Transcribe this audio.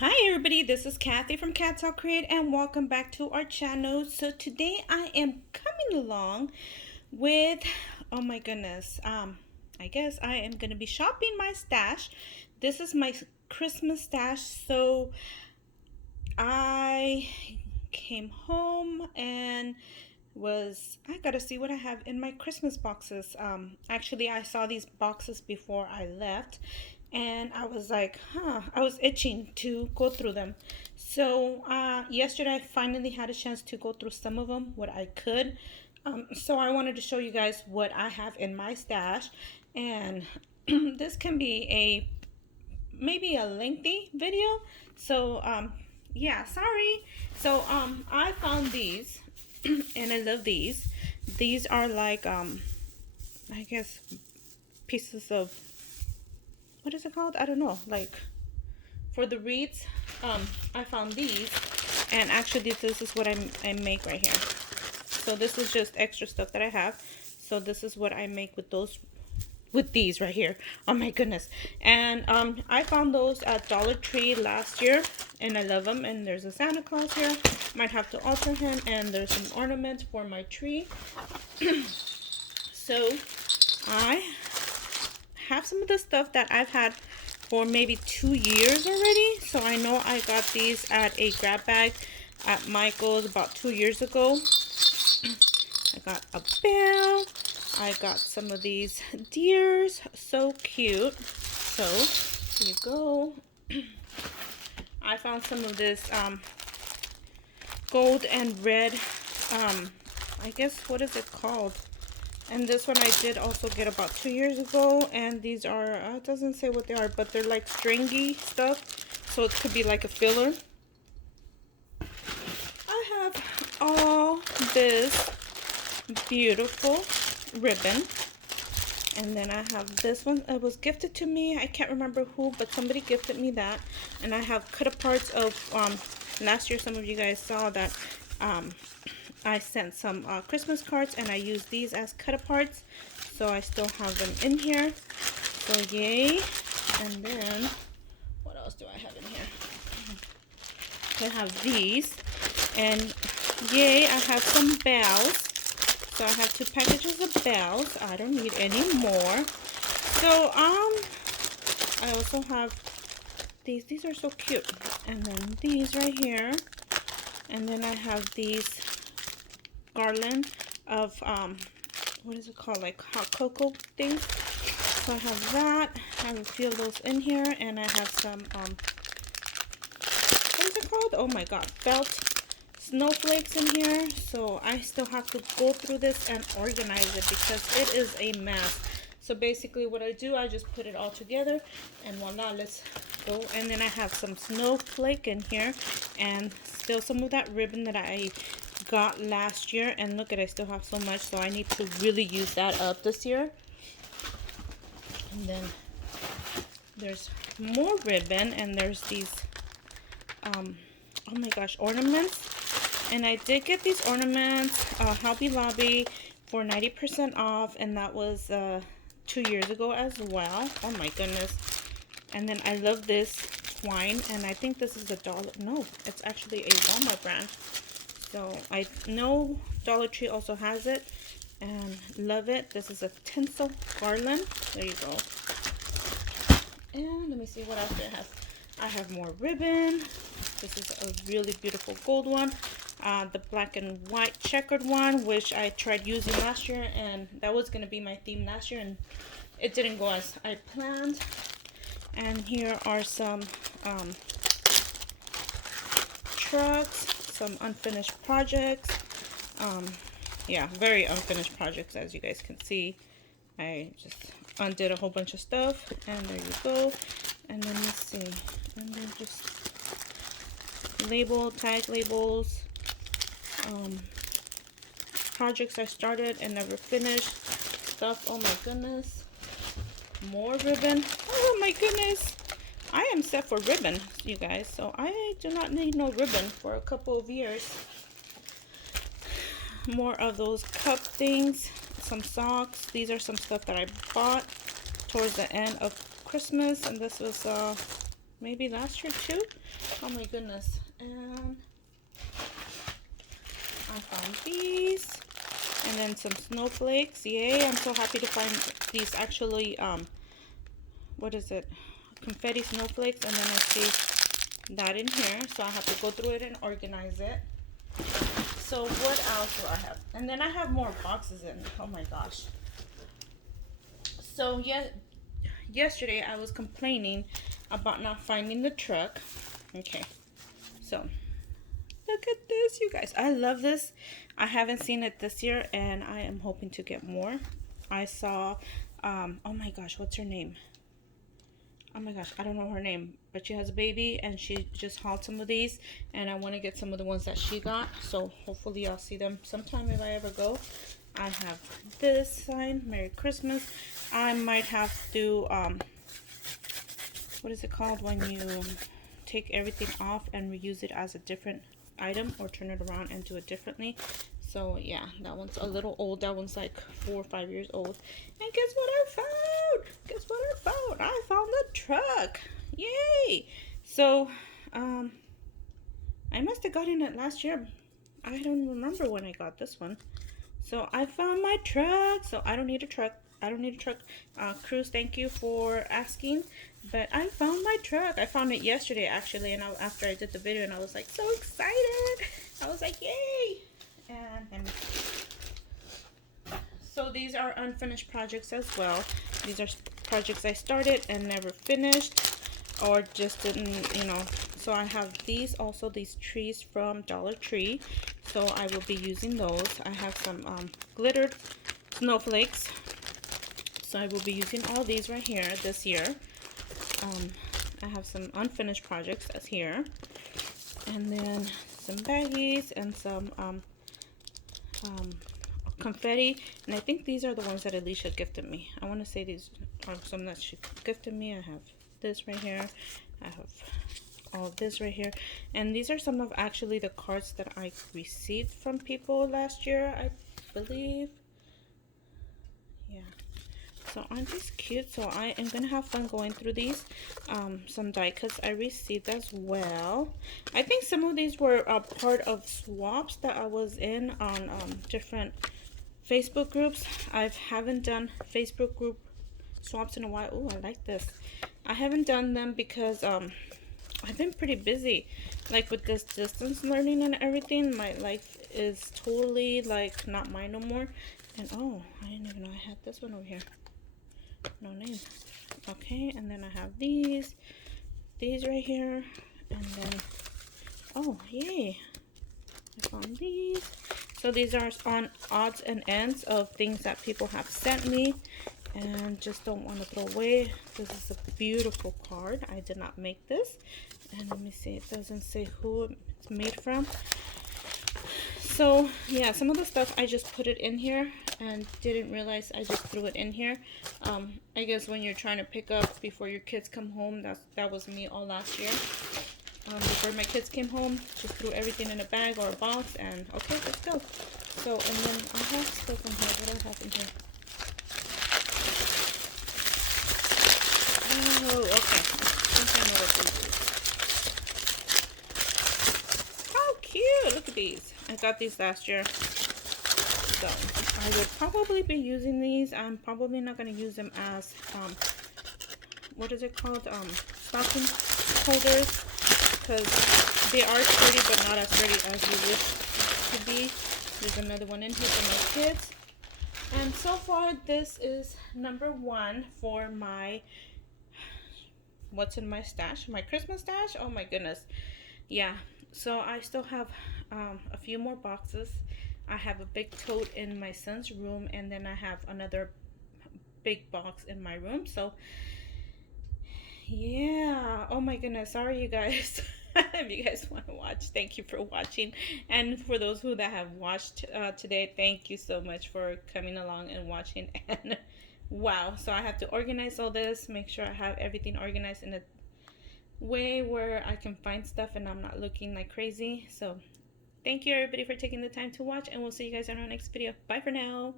Hi everybody, this is Kathy from katzelcreate and welcome back to our channel. So today I am coming along with, oh my goodness, I guess I am going to be shopping my stash. This is my Christmas stash. So I came home and I gotta see what I have in my Christmas boxes. Actually I saw these boxes before I left and I was like, I was itching to go through them. So yesterday I finally had a chance to go through some of them, what I could. So I wanted to show you guys what I have in my stash, and this can be maybe a lengthy video. So yeah, sorry. So I found these and I love these. These are like I guess pieces of, what is it called? I don't know. Like for the reeds, I found these, and actually this is what I make right here. So this is just extra stuff that I have. So this is what I make with these right here. Oh my goodness. And I found those at Dollar Tree last year and I love them. And there's a Santa Claus here, might have to alter him, and there's some ornaments for my tree. So I have some of the stuff that I've had for maybe 2 years already. So I know I got these at a grab bag at Michael's about 2 years ago. I got a bell. I got some of these deers. So cute. So here you go. I found some of this gold and red, I guess, what is it called? And this one I did also get about 2 years ago. And these are, it doesn't say what they are, but they're like stringy stuff. So it could be like a filler. I have all this beautiful ribbon. And then I have this one. It was gifted to me. I can't remember who, but somebody gifted me that. And I have cut aparts of last year. Some of you guys saw that I sent some Christmas cards, and I used these as cut aparts. So I still have them in here. So yay. And then what else do I have in here? I have these, and yay, I have some bells. So I have 2 packages of bells. I don't need any more. So I also have these. These are so cute. And then these right here. And then I have these garland of what is it called? Like hot cocoa things. So I have that. I have a few of those in here, and I have some what is it called? Oh my god, felt snowflakes in here. So I still have to go through this and organize it because it is a mess. So basically what I do, I just put it all together and voila, let's go. And then I have some snowflake in here and still some of that ribbon that I got last year. And look at, I still have so much, so I need to really use that up this year. And then there's more ribbon, and there's these oh my gosh, ornaments. And I did get these ornaments, Hobby Lobby, for 90% off, and that was 2 years ago as well. Oh my goodness. And then I love this twine, and I think this is a dollar. No, it's actually a Walmart brand. So I know Dollar Tree also has it, and love it. This is a tinsel garland. There you go. And let me see what else I have. I have more ribbon. This is a really beautiful gold one. The black and white checkered one, which I tried using last year, and that was going to be my theme last year, and it didn't go as I planned. And here are some trucks, some unfinished projects. Yeah, very unfinished projects, as you guys can see. I just undid a whole bunch of stuff, and there you go. And then let's see, and then just tag labels, projects I started and never finished stuff. Oh my goodness, more ribbon. Oh my goodness, I am set for ribbon, you guys, so I do not need no ribbon for a couple of years. More of those cup things, some socks. These are some stuff that I bought towards the end of Christmas, and this was maybe last year too. Oh my goodness. And I found these. And then some snowflakes. Yay, I'm so happy to find these actually, what is it? Confetti snowflakes. And then I see that in here. So I have to go through it and organize it. So what else do I have? And then I have more boxes in. Oh my gosh. So yesterday I was complaining about not finding the truck. Okay. So look at this, you guys. I love this. I haven't seen it this year, and I am hoping to get more. I saw, oh my gosh, what's her name? Oh my gosh, I don't know her name, but she has a baby, and she just hauled some of these, and I want to get some of the ones that she got. So hopefully I'll see them sometime if I ever go. I have this sign, Merry Christmas. I might have to, what is it called when you take everything off and reuse it as a different item, or turn it around and do it differently. So yeah, that one's a little old. That one's like 4 or 5 years old. And guess what I found? Guess what I found? I found the truck. Yay! So I must have gotten it last year. I don't remember when I got this one. So I found my truck. So I don't need a truck. I don't need a truck. Cruz, thank you for asking. But I found my truck. I found it yesterday actually, and after I did the video, and I was like so excited. I was like, yay! And so these are unfinished projects as well. These are projects I started and never finished, or just didn't, you know. So I have these also, these trees from Dollar Tree. So I will be using those. I have some glittered snowflakes. So I will be using all these right here this year. I have some unfinished projects that's here. And then some baggies and some confetti. And I think these are the ones that Alicia gifted me. I want to say these are some that she gifted me. I have this right here. I have all of this right here. And these are some of actually the cards that I received from people last year, I believe. Yeah. So aren't these cute? So I am gonna have fun going through these. Some die cuts I received as well. I think some of these were a part of swaps that I was in on different Facebook groups. I haven't done Facebook group swaps in a while. Oh, I like this. I haven't done them because I've been pretty busy, like with this distance learning and everything. My life is totally like not mine no more. And oh, I didn't even know I had this one over here. No name. Okay, and then I have these right here, and then oh yay, I found these. So these are on odds and ends of things that people have sent me and just don't want to throw away. This is a beautiful card. I did not make this, and let me see, it doesn't say who it's made from. So yeah, some of the stuff I just put it in here and didn't realize I just threw it in here. I guess when you're trying to pick up before your kids come home, that was me all last year. Before my kids came home, just threw everything in a bag or a box and okay, let's go. So, and then I have stuff in here. What do I have in here? Oh, okay. I think I know what this is. How cute! Look at these. I got these last year. So I would probably be using these. I'm probably not going to use them as what is it called, stocking holders, because they are sturdy but not as sturdy as you wish to be. There's another one in here for my kids. And so far this is number 1 for my what's in my stash, my Christmas stash. Oh my goodness. Yeah, so I still have a few more boxes. I have a big tote in my son's room, and then I have another big box in my room. So yeah, oh my goodness, sorry you guys. If you guys want to watch, thank you for watching. And for those who that have watched today, thank you so much for coming along and watching. And wow, so I have to organize all this, make sure I have everything organized in a way where I can find stuff and I'm not looking like crazy. So thank you everybody for taking the time to watch, and we'll see you guys on our next video. Bye for now.